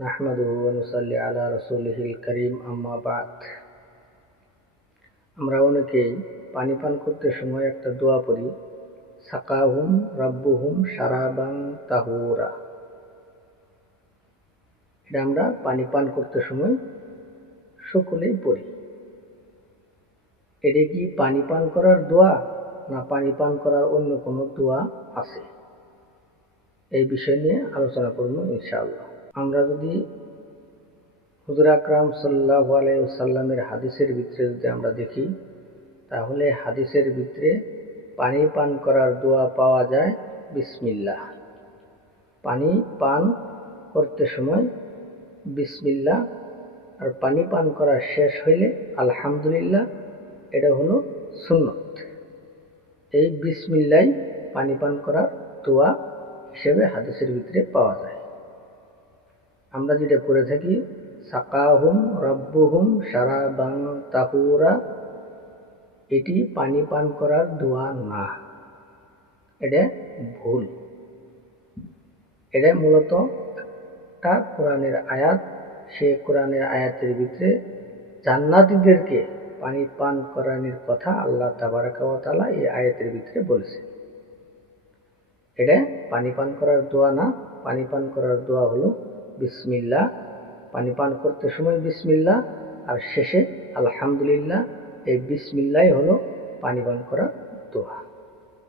নাহমাদুহু ওয়া নুসাল্লি আলা রাসূলিহিল কারীম, আম্মা বা'দ। আমরা অনেকেই পানি পান করতে সময় একটা দোয়া পড়ি, সাকাহুম রাব্বুহুম শারাবান তাহুরা। এটা আমরা পানি পান করতে সময় সকলেই পড়ি। এটা কি পানি পান করার দোয়া না পানি পান করার অন্য কোনো দোয়া আছে? এই বিষয় নিয়ে আলোচনা করব ইনশাআল্লাহ। আমরা যদি হুজুর আকরাম সাল্লাল্লাহু আলাইহি ওয়াসাল্লামের হাদিসের ভিতরে যদি আমরা দেখি, তাহলে হাদিসের ভিতরে পানি পান করার দোয়া পাওয়া যায় বিসমিল্লাহ। পানি পান করতে সময় বিসমিল্লাহ, আর পানি পান করা শেষ হইলে আলহামদুলিল্লাহ। এটা হলো সুন্নত। এই বিসমিল্লাহ পানি পান করার দোয়া হিসেবে হাদিসের ভিতরে পাওয়া যায়। আমরা যেটা পড়ে থাকি, সাকাহুম রাব্বুহুম শারাবান তাহুরা, এটি পানি পান করার দোয়া না, এটা ভুল। এটা মূলত একটা কোরআনের আয়াত। সে কোরআনের আয়াতের ভিতরে জান্নাতীদেরকে পানি পান করানোর কথা আল্লাহ তাবারাকা ওয়া তাআলা এই আয়াতের ভিতরে বলেছেন। এটা পানি পান করার দোয়া না। পানি পান করার দোয়া হলো বিসমিল্লাহ। পানি পান করতে সময় বিসমিল্লাহ আর শেষে আলহামদুলিল্লাহ। এই বিসমিল্লাহ হলো পানি পান করার দোয়া।